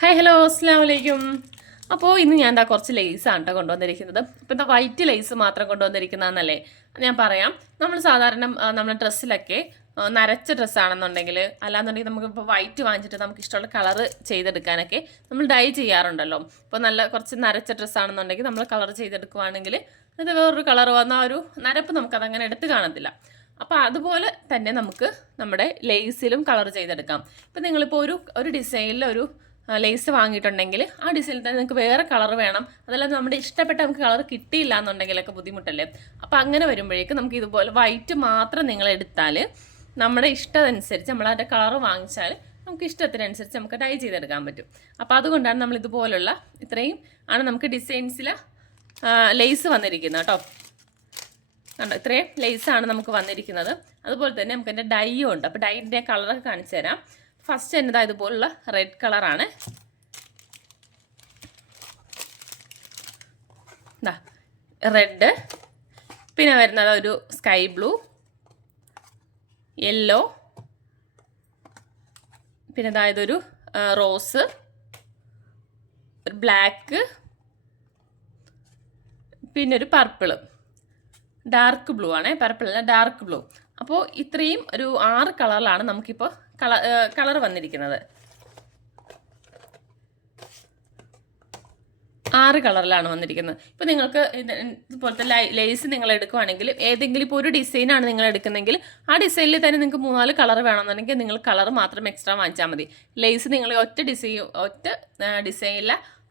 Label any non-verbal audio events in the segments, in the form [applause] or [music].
Hi hello അസ്സാം വലൈക്കും അപ്പോൾ ഇന്ന് ഞാൻ എന്താ കുറച്ച് ലേസാണ് കേട്ടോ കൊണ്ടുവന്നിരിക്കുന്നത്. അപ്പോൾ എന്താ വൈറ്റ് ലേസ് മാത്രം കൊണ്ടുവന്നിരിക്കുന്നതെന്നല്ലേ? ഞാൻ പറയാം. നമ്മൾ സാധാരണ നമ്മുടെ ഡ്രസ്സിലൊക്കെ നരച്ച ഡ്രസ്സാണെന്നുണ്ടെങ്കിൽ അല്ലാന്നുണ്ടെങ്കിൽ നമുക്ക് ഇപ്പോൾ വൈറ്റ് വാങ്ങിച്ചിട്ട് നമുക്ക് ഇഷ്ടമുള്ള കളർ ചെയ്തെടുക്കാനൊക്കെ നമ്മൾ ഡൈ ചെയ്യാറുണ്ടല്ലോ. ഇപ്പോൾ നല്ല കുറച്ച് നരച്ച ഡ്രസ്സാണെന്നുണ്ടെങ്കിൽ നമ്മൾ കളർ ചെയ്തെടുക്കുവാണെങ്കിൽ അത് വേറൊരു കളർ വന്ന ആ ഒരു നരപ്പ് നമുക്കതങ്ങനെ എടുത്ത് കാണത്തില്ല. അപ്പോൾ അതുപോലെ തന്നെ നമുക്ക് നമ്മുടെ ലേസിലും കളർ ചെയ്തെടുക്കാം. ഇപ്പം നിങ്ങളിപ്പോൾ ഒരു ഒരു ഡിസൈനിൽ ഒരു ലേസ് വാങ്ങിയിട്ടുണ്ടെങ്കിൽ ആ ഡിസൈനിൽ തന്നെ നിങ്ങൾക്ക് വേറെ കളർ വേണം. അതല്ലാതെ നമ്മുടെ ഇഷ്ടപ്പെട്ട നമുക്ക് കളർ കിട്ടിയില്ല എന്നുണ്ടെങ്കിലൊക്കെ ബുദ്ധിമുട്ടല്ലേ? അപ്പോൾ അങ്ങനെ വരുമ്പോഴേക്കും നമുക്ക് ഇതുപോലെ വൈറ്റ് മാത്രം നിങ്ങൾ എടുത്താൽ നമ്മുടെ ഇഷ്ടമനുസരിച്ച് നമ്മൾ അതിന്റെ കളർ വാങ്ങിച്ചാൽ നമുക്ക് ഇഷ്ടത്തിനനുസരിച്ച് നമുക്ക് ഡൈ ചെയ്തെടുക്കാൻ പറ്റും. അപ്പോൾ അതുകൊണ്ടാണ് നമ്മൾ ഇതുപോലുള്ള ഇത്രയും ആണ് നമുക്ക് ഡിസൈൻസിൽ ലേസ് വന്നിരിക്കുന്നത് കേട്ടോ. കണ്ടോ? ഇത്രയും ലേസാണ് നമുക്ക് വന്നിരിക്കുന്നത്. അതുപോലെ തന്നെ നമുക്ക് എന്റെ ഡൈയും ഉണ്ട്. അപ്പോൾ ഡൈന്റെ കളറൊക്കെ കാണിച്ചു തരാം ഫസ്റ്റ് തന്നെ ഇതാ ഇതുപോലുള്ള റെഡ് കളറാണ് ഇതാ റെഡ് പിന്നെ വരുന്നത് ഒരു സ്കൈ ബ്ലൂ യെല്ലോ പിന്നെ അതായത് ഇതൊരു റോസ് ഒരു ബ്ലാക്ക് പിന്നെ ഒരു പർപ്പിൾ ഡാർക്ക് ബ്ലൂ ആണേ പർപ്പിൾ അല്ല ഡാർക്ക് ബ്ലൂ അപ്പോൾ ഇത്രയും ഒരു ആറ് കളറിലാണ് നമുക്കിപ്പോൾ കളർ കളർ വന്നിരിക്കുന്നത്. ആറ് കളറിലാണ് വന്നിരിക്കുന്നത്. ഇപ്പോൾ നിങ്ങൾക്ക് ഇത് ഇതുപോലത്തെ ലേസ് നിങ്ങൾ എടുക്കുവാണെങ്കിൽ ഏതെങ്കിലും ഇപ്പോൾ ഒരു ഡിസൈനാണ് നിങ്ങൾ എടുക്കുന്നതെങ്കിൽ ആ ഡിസൈനിൽ തന്നെ നിങ്ങൾക്ക് മൂന്നാൽ കളർ വേണമെന്നുണ്ടെങ്കിൽ നിങ്ങൾ കളർ മാത്രം എക്സ്ട്രാ വാങ്ങിച്ചാൽ മതി. ലേസ് നിങ്ങൾ ഒറ്റ ഡിസൈൻ ഒറ്റ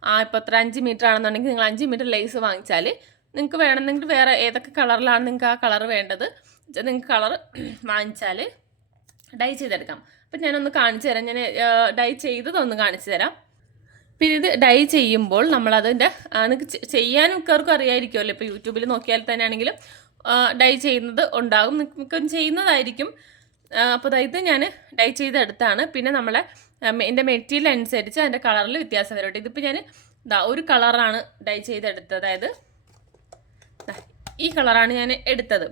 ആ ഇപ്പോൾ അത്ര അഞ്ച് മീറ്റർ ആണെന്നുണ്ടെങ്കിൽ നിങ്ങൾ അഞ്ച് മീറ്റർ ലേസ് വാങ്ങിച്ചാൽ നിങ്ങൾക്ക് വേണമെന്നുണ്ടെങ്കിൽ വേറെ ഏതൊക്കെ കളറിലാണ് നിങ്ങൾക്ക് ആ കളർ വേണ്ടത് നിങ്ങൾക്ക് കളർ [clears throat] വാങ്ങിച്ചാൽ ഡൈ ചെയ്തെടുക്കാം. അപ്പം ഞാനൊന്ന് കാണിച്ചു തരാം. ഞാൻ ഡൈ ചെയ്തതൊന്ന് കാണിച്ചു തരാം. പിന്നെ ഇത് ഡൈ ചെയ്യുമ്പോൾ നമ്മളതിന്റെ നിങ്ങൾക്ക് ചെയ്യാനും മിക്കവർക്കും അറിയായിരിക്കുമല്ലോ. ഇപ്പോൾ യൂട്യൂബിൽ നോക്കിയാൽ തന്നെ ആണെങ്കിലും ഡൈ ചെയ്യുന്നത് ഉണ്ടാകും. നിങ്ങൾക്ക് ചെയ്യുന്നതായിരിക്കും. അപ്പോൾ അതായത് ഞാൻ ഡൈ ചെയ്തെടുത്താണ്. പിന്നെ നമ്മളെ എന്റെ മെറ്റീരിയൽ അനുസരിച്ച് അതിന്റെ കളറിൽ വ്യത്യാസം വരും കേട്ടോ. ഇതിപ്പോൾ ഞാൻ ഇതാ ഒരു കളറാണ് ഡൈ ചെയ്തെടുത്തത്. അതായത് ഈ കളറാണ് ഞാൻ എടുത്തത്.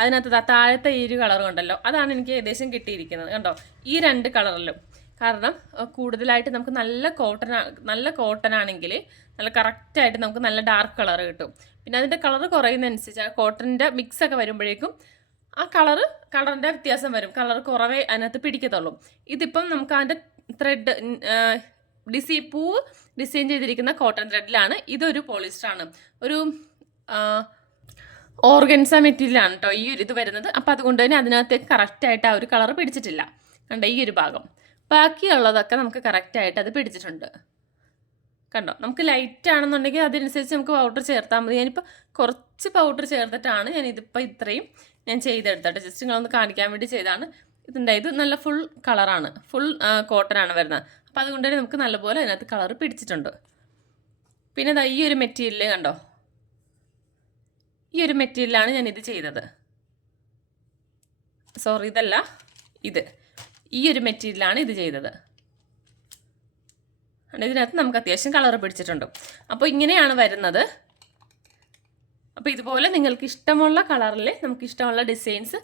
അതിനകത്ത് താഴത്തെ ഈ ഒരു കളറും ഉണ്ടല്ലോ. അതാണ് എനിക്ക് ഏകദേശം കിട്ടിയിരിക്കുന്നത്. കണ്ടോ? ഈ രണ്ട് കളറിലും. കാരണം കൂടുതലായിട്ട് നമുക്ക് നല്ല കോട്ടൺ നല്ല കോട്ടൺ ആണെങ്കിൽ നല്ല കറക്റ്റായിട്ട് നമുക്ക് നല്ല ഡാർക്ക് കളർ കിട്ടും. പിന്നെ അതിന്റെ കളർ കുറയുന്നതനുസരിച്ച് ആ കോട്ടണിന്റെ മിക്സ് ഒക്കെ വരുമ്പോഴേക്കും ആ കളറ് കളറിന്റെ വ്യത്യാസം വരും. കളർ കുറവേ അതിനകത്ത് പിടിക്കത്തുള്ളൂ. ഇതിപ്പം നമുക്ക് അതിന്റെ ത്രെഡ് ഡിസൈ പൂവ് ഡിസൈൻ ചെയ്തിരിക്കുന്ന കോട്ടൺ ത്രെഡിലാണ് ഇതൊരു പോളിസ്റ്ററാണ് ഒരു ഓർഗൻസ മെറ്റീരിയലാണ് കേട്ടോ ഈ ഒരു ഇത് വരുന്നത്. അപ്പോൾ അതുകൊണ്ട് തന്നെ അതിനകത്തേക്ക് കറക്റ്റായിട്ട് ആ ഒരു കളർ പിടിച്ചിട്ടില്ല. കണ്ടോ ഈ ഒരു ഭാഗം. ബാക്കിയുള്ളതൊക്കെ നമുക്ക് കറക്റ്റായിട്ട് അത് പിടിച്ചിട്ടുണ്ട്. കണ്ടോ നമുക്ക് ലൈറ്റ് ആണെന്നുണ്ടെങ്കിൽ അതനുസരിച്ച് നമുക്ക് പൗഡർ ചേർത്താൽ മതി. ഞാനിപ്പോൾ കുറച്ച് പൗഡർ ചേർത്തിട്ടാണ് ഞാൻ ഇതിപ്പോൾ ഇത്രയും ഞാൻ ചെയ്തെടുത്തട്ടെ ജസ്റ്റ് നിങ്ങളൊന്ന് കാണിക്കാൻ വേണ്ടി ചെയ്താണ് ഇതിന്റെ ഇത് നല്ല ഫുൾ കളറാണ് ഫുൾ കോട്ടൺ ആണ് വരുന്നത്. അപ്പോൾ അതുകൊണ്ട് തന്നെ നമുക്ക് നല്ലപോലെ അതിനകത്ത് കളർ പിടിച്ചിട്ടുണ്ട്. പിന്നെ ഈ ഒരു മെറ്റീരിയൽ കണ്ടോ ഈ ഒരു മെറ്റീരിയലാണ് ഞാൻ ഇത് ചെയ്തത്. സോറി ഇതല്ല ഇത്. ഈ ഒരു മെറ്റീരിയലാണ് ഇത് ചെയ്തത്. ഇതിനകത്ത് നമുക്ക് അത്യാവശ്യം കളർ പിടിച്ചിട്ടുണ്ട്. അപ്പോൾ ഇങ്ങനെയാണ് വരുന്നത്. അപ്പോൾ ഇതുപോലെ നിങ്ങൾക്ക് ഇഷ്ടമുള്ള കളറിൽ നമുക്ക് ഇഷ്ടമുള്ള ഡിസൈൻസ്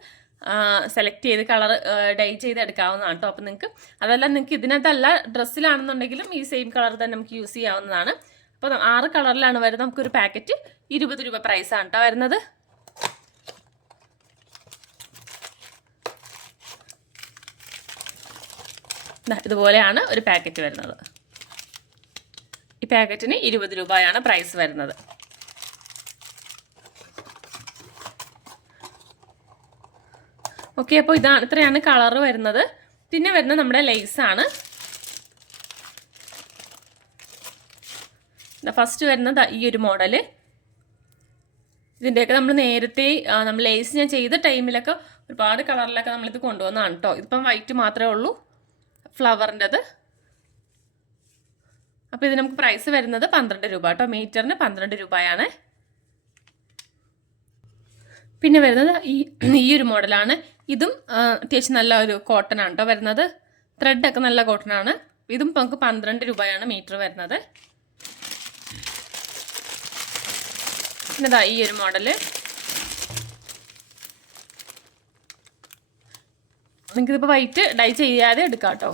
സെലക്ട് ചെയ്ത് കളർ ഡൈ ചെയ്ത് എടുക്കാവുന്നതാണ് കേട്ടോ. അപ്പോൾ നിങ്ങൾക്ക് അതല്ല നിങ്ങൾക്ക് ഇതിനകത്തല്ല ഡ്രസ്സിലാണെന്നുണ്ടെങ്കിലും ഈ സെയിം കളർ തന്നെ നമുക്ക് യൂസ് ചെയ്യാവുന്നതാണ്. അപ്പോൾ ആറ് കളറിലാണ് വരുന്നത്. നമുക്കൊരു പാക്കറ്റ് ഇരുപത് രൂപ പ്രൈസാണ് കേട്ടോ വരുന്നത്. ഇതുപോലെയാണ് ഒരു പാക്കറ്റ് വരുന്നത്. ഈ പാക്കറ്റിന് ഇരുപത് രൂപയാണ് പ്രൈസ് വരുന്നത്. ഓക്കെ അപ്പോൾ ഇതാണ് ഇത്രയാണ് കളറ് വരുന്നത്. പിന്നെ വരുന്നത് നമ്മുടെ ലേസാണ് ഫസ്റ്റ് വരുന്നത് ഈ ഒരു മോഡൽ ഇതിന്റെയൊക്കെ നമ്മൾ നേരത്തെ നമ്മൾ ലേസ് ഞാൻ ചെയ്ത ടൈമിലൊക്കെ ഒരുപാട് കളറിലൊക്കെ നമ്മളിത് കൊണ്ടുവന്നതാണ് കേട്ടോ ഇതിപ്പം വൈറ്റ് മാത്രമേ ഉള്ളൂ ഫ്ലവറിന്റെത് അപ്പോൾ ഇത് നമുക്ക് പ്രൈസ് വരുന്നത് പന്ത്രണ്ട് രൂപ കേട്ടോ മീറ്ററിന് പന്ത്രണ്ട് രൂപയാണ്. പിന്നെ വരുന്നത് ഈ ഈ ഒരു മോഡലാണ് ഇതും അത്യാവശ്യം നല്ല ഒരു കോട്ടൺ ആണ് കേട്ടോ വരുന്നത്. ത്രെഡൊക്കെ നല്ല കോട്ടൺ ആണ്. ഇതും നമുക്ക് പന്ത്രണ്ട് രൂപയാണ് മീറ്റർ വരുന്നത്. പിന്നെ ഇതാ ഈ ഒരു മോഡൽ നിങ്ങൾക്കിതിപ്പോൾ വൈറ്റ് ഡൈ ചെയ്യാതെ എടുക്കാം കേട്ടോ.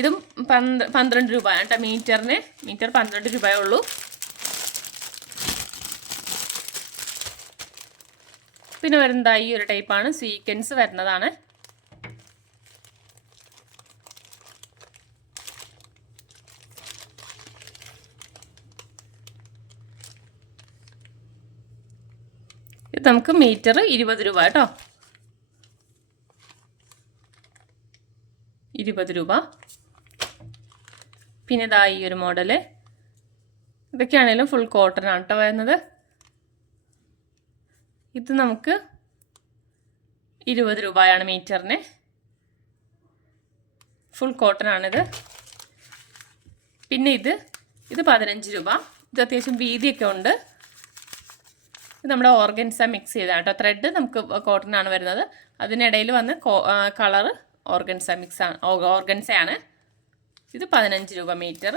ഇതും പന്ത്ര പന്ത്രണ്ട് രൂപ കേട്ടോ മീറ്ററിന്. മീറ്റർ പന്ത്രണ്ട് രൂപയേ ഉള്ളൂ. പിന്നെ വരുന്നത് ഈ ഒരു ടൈപ്പാണ് സീക്വൻസ് വരുന്നതാണ്. ഇത് നമുക്ക് മീറ്റർ ഇരുപത് രൂപ കേട്ടോ. ഇരുപത് രൂപ. പിന്നെ ഇതാ ഈ ഒരു മോഡൽ. ഇതൊക്കെയാണേലും ഫുൾ കോട്ടൺ ആണ് കേട്ടോ വരുന്നത്. ഇത് നമുക്ക് ഇരുപത് രൂപയാണ് മീറ്ററിന്. ഫുൾ കോട്ടൺ ആണിത്. പിന്നെ ഇത് ഇത് പതിനഞ്ച് രൂപ. ഇത് അത്യാവശ്യം വീതിയൊക്കെ ഉണ്ട്. നമ്മുടെ ഓർഗൻസ മിക്സ് ചെയ്താണ് കേട്ടോ. ത്രെഡ് നമുക്ക് കോട്ടൺ ആണ് വരുന്നത്. അതിനിടയിൽ വന്ന് കളറ് ഓർഗൻസ മിക്സ് ആണ്. ഓർഗൻസ ആണ്. ഇത് പതിനഞ്ച് രൂപ മീറ്റർ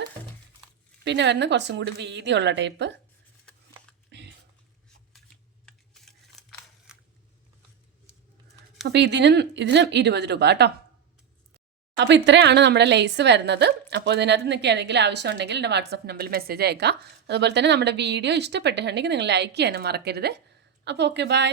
പിന്നെ വരുന്ന കുറച്ചും കൂടി വീതിയുള്ള ടൈപ്പ് അപ്പോൾ ഇതിനും ഇതിനും ഇരുപത് രൂപ കേട്ടോ. അപ്പോൾ ഇത്രയാണ് നമ്മുടെ ലേസ് വരുന്നത്. അപ്പോൾ ഇതിനകത്ത് നിങ്ങൾക്ക് ഏതെങ്കിലും ആവശ്യം ഉണ്ടെങ്കിൽ എന്റെ വാട്സപ്പ് നമ്പറിൽ മെസ്സേജ് അയക്കാം. അതുപോലെ തന്നെ നമ്മുടെ വീഡിയോ ഇഷ്ടപ്പെട്ടിട്ടുണ്ടെങ്കിൽ നിങ്ങൾ ലൈക്ക് ചെയ്യാനും മറക്കരുത്. അപ്പോൾ ഓക്കെ ബൈ